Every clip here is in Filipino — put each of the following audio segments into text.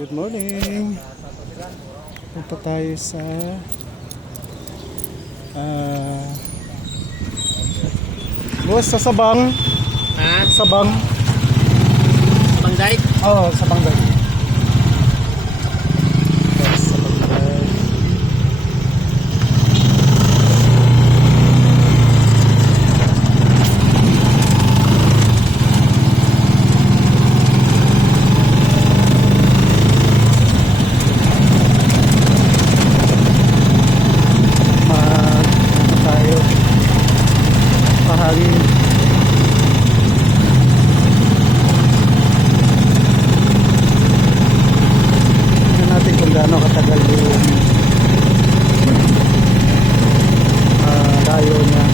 Good morning. Punta tayo sa Boss, sa Sabang. Ha? Sabang. Bangday? Oh, sa Bangday. Yes, sa Bangday. Gaano katagal yung layo niya.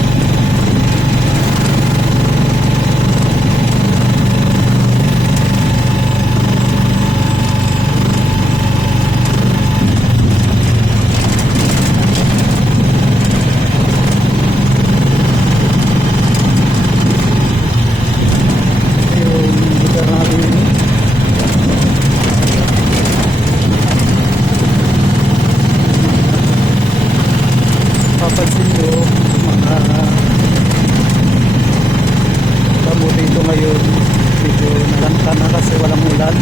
Yung lugar natin papansin nyo mga damo dito ngayon medyo nalanta na kasi walang ulan.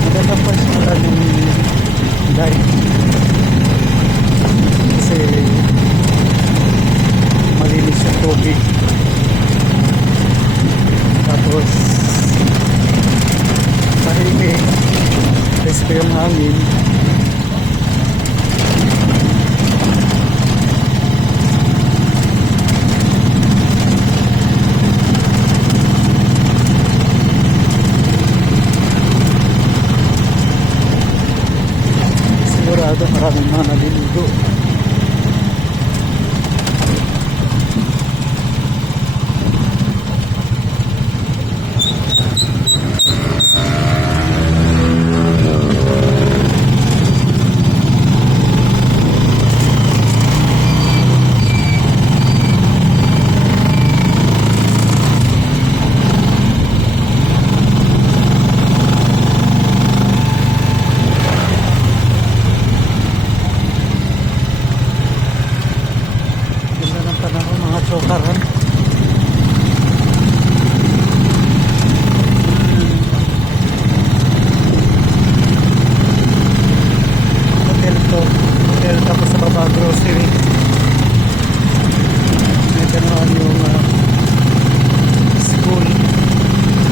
Maganda pa siya ng guide kasi malinis yung tubig, tapos tahimik, respe yung hangin. Sigurado maraming mga naliligo. Chokaran. Hotel to. Hotel tapos sa baba grocery. May ganoon yung school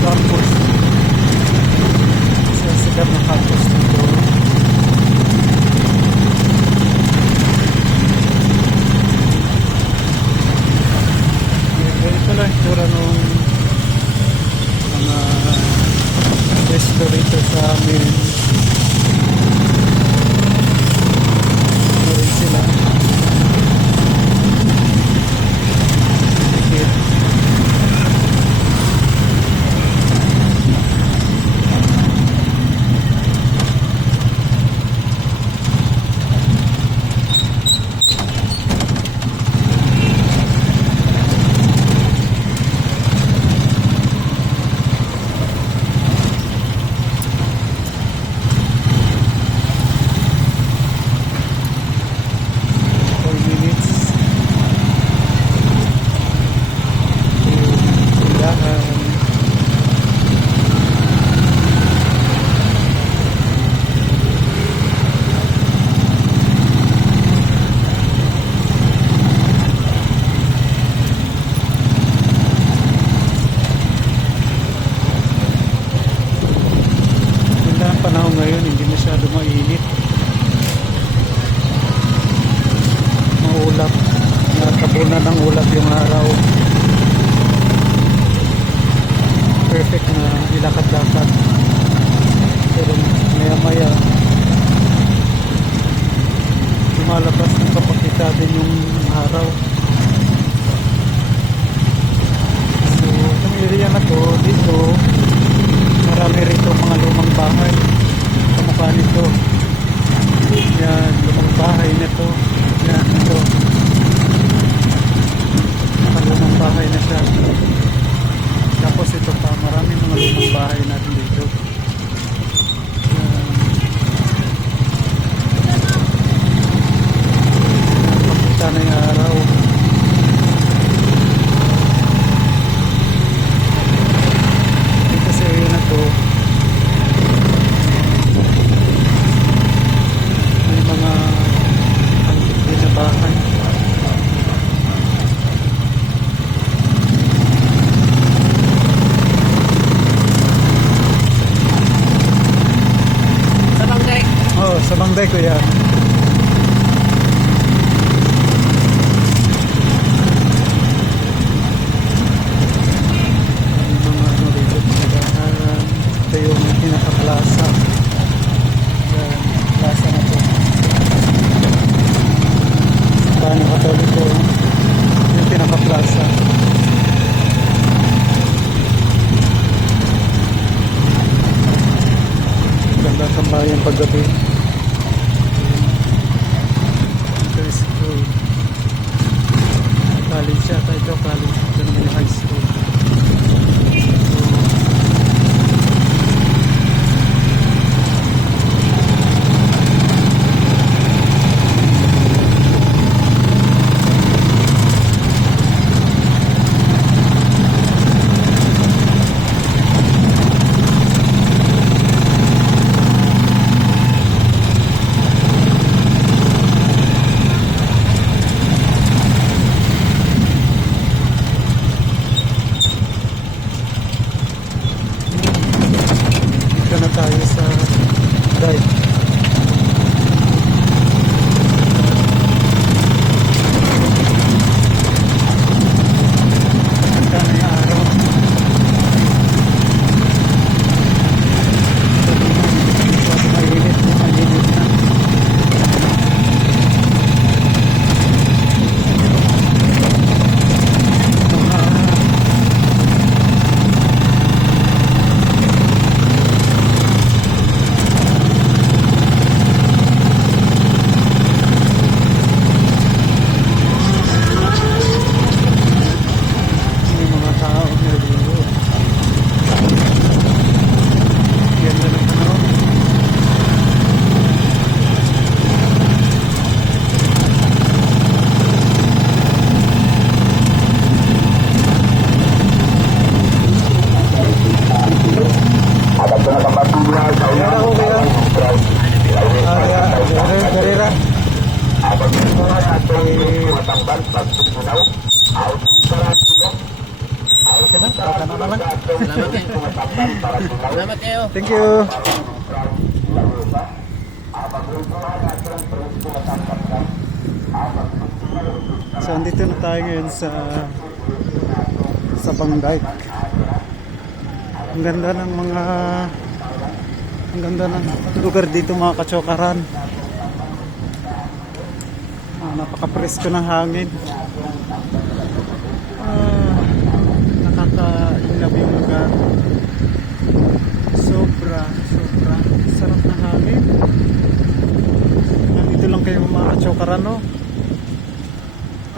campus. Sa sikat na campus dito. Ito lang tura nung mga resto rito sa amin. Ito rin sila. Dikit. Panahon ngayon hindi masyado mainit, maulap, natabunan ng ulap yung araw, perfect na ilakad-lakad. Pero maya maya lumalabas, napapakita din yung araw. So itong area na to dito, marami rito mga lumang bahay kamukha nito. Sa Bangday ko yan. Yung mga ano dito, tindahan. Ito yung pinaka-plaza. Yan, plaza na to. Paano Katoliko, yung pinaka-plaza. Ganda ng bayan paggabi. Ito is school. College yata ito, college. Ito naman yung high school. Dito na tayo sa dive. Ganda na yung araw. Masyado mainit na, mainit na. Yung mga tao naliligo. Ganda ng panahon. Kaya ako kaya. Garera. Okay na, baka na lang. Salamat kayo. Salamat kayo. Thank you. So andito na tayo ngayon sa Bangday. Ang ganda ng mga lugar dito mga kachokaran. Napaka-presko ng hangin. Nakaka-inlove yung lugar. Sobra sarap na hangin. Nandito lang kayo mga kachokaran, no?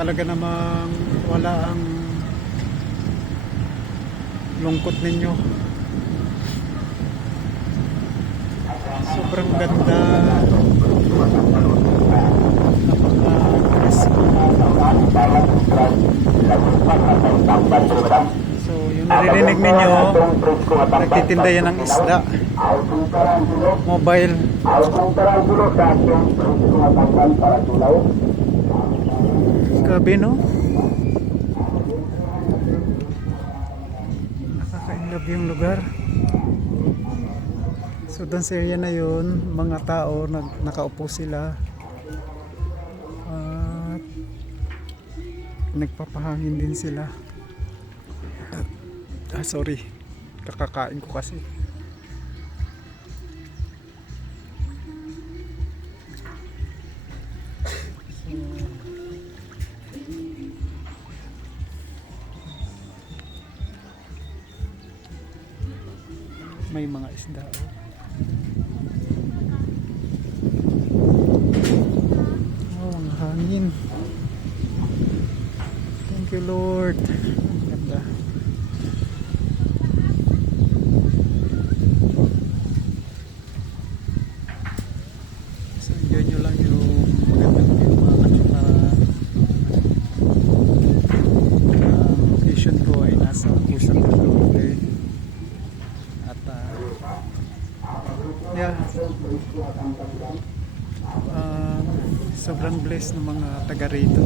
Talaga namang wala ang lungkot ninyo. Sobrang ganda. Napaka-presko. So yung naririnig ninyo, nagtitinda yan ng isda. Mobile. Grabe, no? Nakaka-inlove yung lugar. So doon sa area na yun, mga tao nakaupo sila at nagpapahangin din sila. Sorry, kakakain ko kasi. May mga isda. Oh, mga hangin. Thank you, Lord. Ang ganda. So, enjoy nyo lang yung magandang view mga kachukaran. Ang location ko ay nasa Pusang Lorde. At yeah, sobrang blessed ng mga taga rito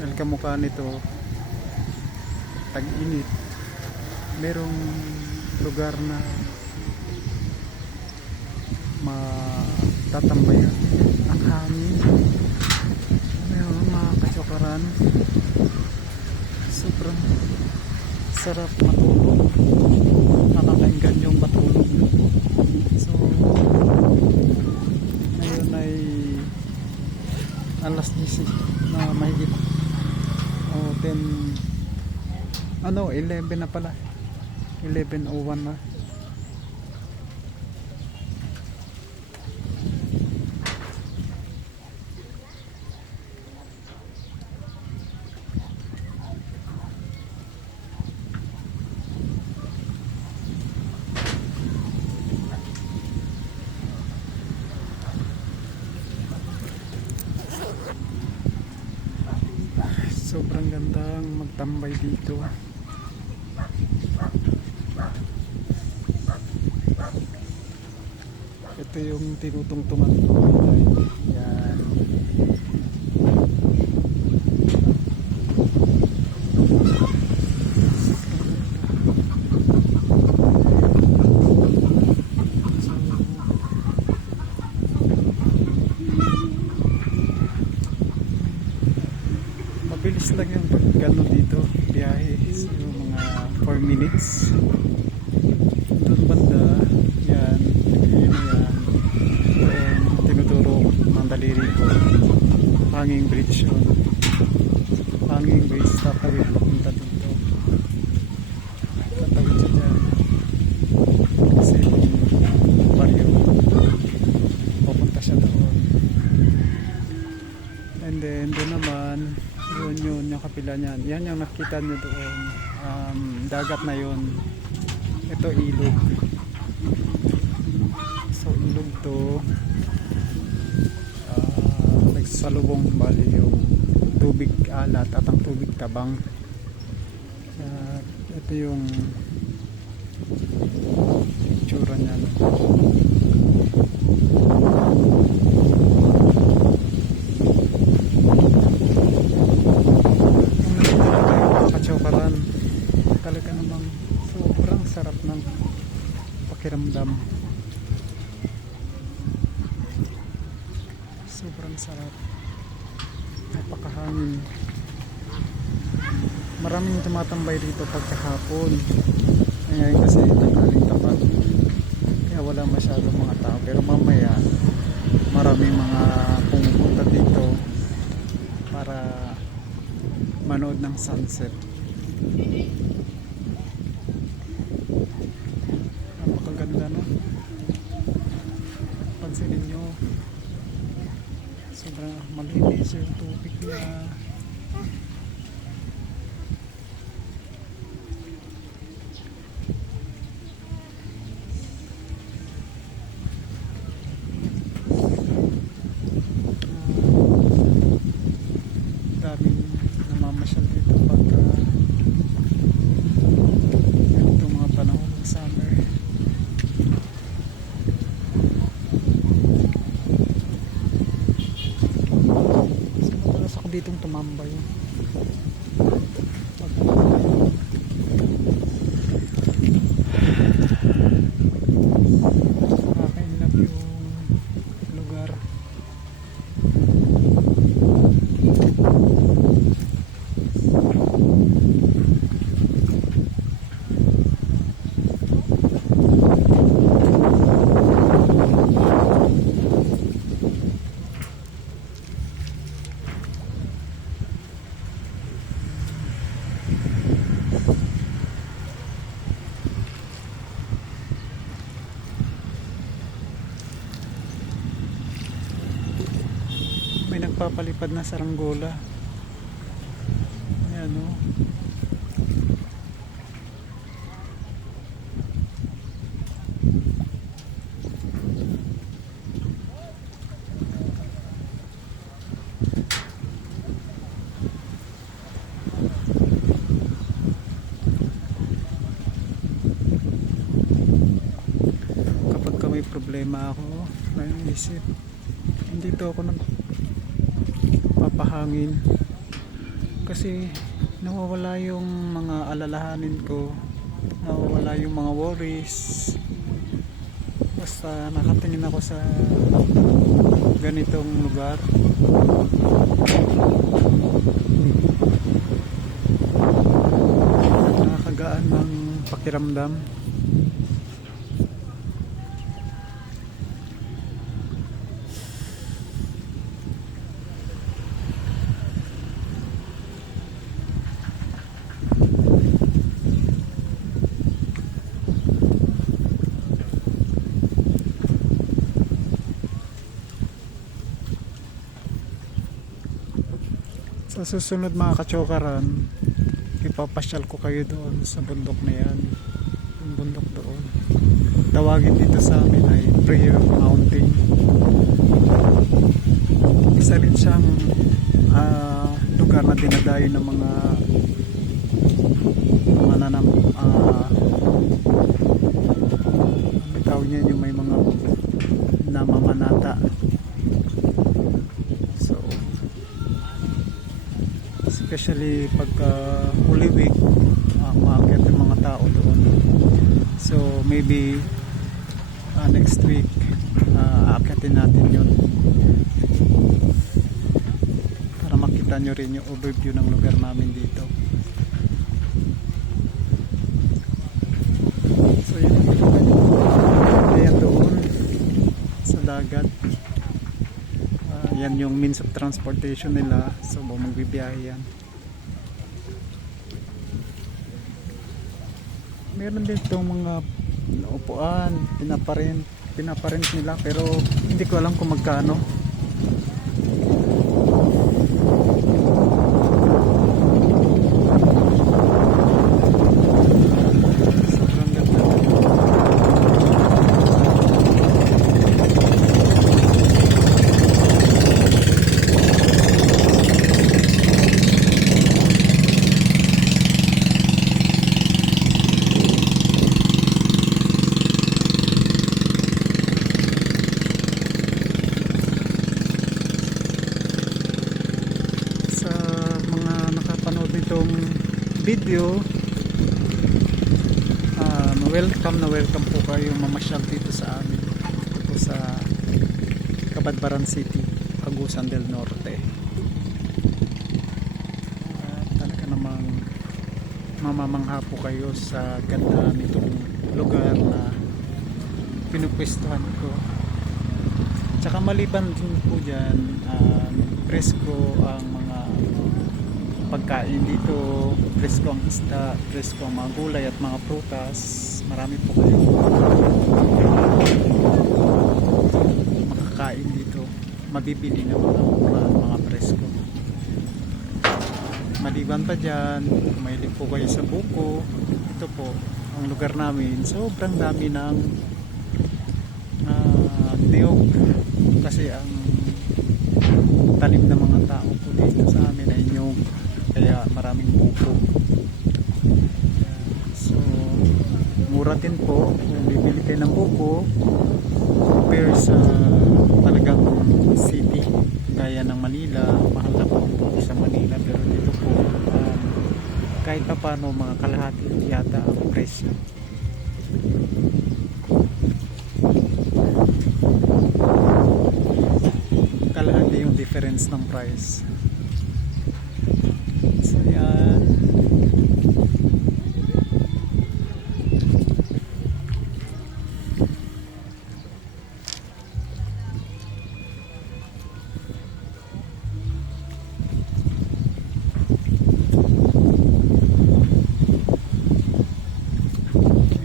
dahil kamukha nito tag-init, merong lugar na nagtatambayan. Ang hangin. Ayun, mga kachokaran. Sobrang sarap matulog. Nakakainggan yung matulog. So, ngayon ay alas 10 na mahigit. O 10, 11 na pala. 11:01 na. Sobrang gandang magtambay dito. Ito yung tinutungtungan ko. Yan. Mabilis lang yung pagkano dito biyahe, so mga 4 minutes. Doon banda yan, yun yan, tinuturo ng daliri ko, hanging bridge yun, hanging bridge, tatawid papunta dito, tatawid siya dyan kasi yung baryo papunta siya doon. And then doon naman yun yung kapila niyan. Yan yung nakita nyo doon. Dagat na yun. Ito ilog. So ilog to. Nagsalubong bali yung tubig alat at ang tubig tabang. Ito yung itsura niya. Talaga namang sobrang sarap ng pakiramdam. Sobrang sarap. Napakahangin. Maraming tumatambay dito pagkahapon. Ngayon kasi tanggaling tapat. Kaya wala masyadong mga tao. Pero mamaya maraming mga pumupunta dito para manood ng sunset. Napakaganda, no? Pansinin nyo, sobrang malinis yung tubig niya. Daming namamasyal dito pagka itong mga panahon ng summer. Kasi madalas ako ditong tumambay. Nakakainlap yung lugar. May nagpapalipad na saranggola. Ayan, o. Kapag ka may problema ako, naisip, dito ako nagpapahangin kasi nawawala yung mga alalahanin ko, nawawala yung mga worries, mas basta nakatingin ako sa ganitong lugar. Nakakagaan ng pakiramdam. Sa susunod mga kachokaran, ipapasyal ko kayo doon sa bundok na yan. Yung bundok doon. Tawagin dito sa amin ay Prayer Mountain. Isa rin siyang lugar na dinadayo ng mga tawag niya yung may mga namamanata. So especially pagka Holy Week, maakyat yung mga tao doon. So maybe next week aakyatin natin yun para makita nyo rin yung overview ng lugar namin dito. So yun, ayan doon sa dagat. Yan yung means of transportation nila. So magbibiyahe yan. Meron din itong mga upuan, pinaparent nila, pero hindi ko alam kung magkano. Sobrang ganda. Itong video, welcome po kayo mamasyal dito sa amin, dito sa Cabadbaran City, Agusan del Norte. Talaga namang mamamangha po kayo sa ganda nitong lugar na pinupwestuhan ko. Tsaka maliban din po dyan, presko ang mga pagkain dito, presko ang isda, presko ang mga gulay at mga prutas. Marami po kayo makakain dito, mabibili ng mga mura at mga presko. Maliban pa dyan, mahilig po kayo sa buko. Ito po ang lugar namin, sobrang dami ng niyog, kasi ang tanim ng mga tao po dito sa amin ay niyog, kaya maraming buko. So mura din po kung bibili kayo ng buko compare sa talagang city gaya ng Manila. Mahal na po sa Manila, pero dito po kahit pa paano mga kalahati yata ang presyo. Kalahati yung difference ng price. So yan,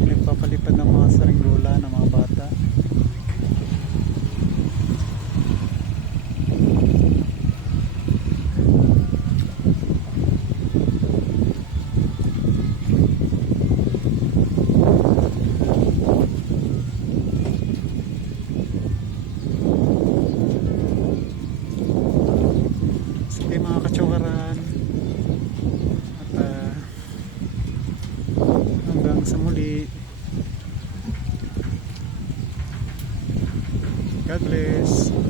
nagpapalipad ng mga saringgola ng mga bata. Sige mga kachokaran, at hanggang sa muli. God bless.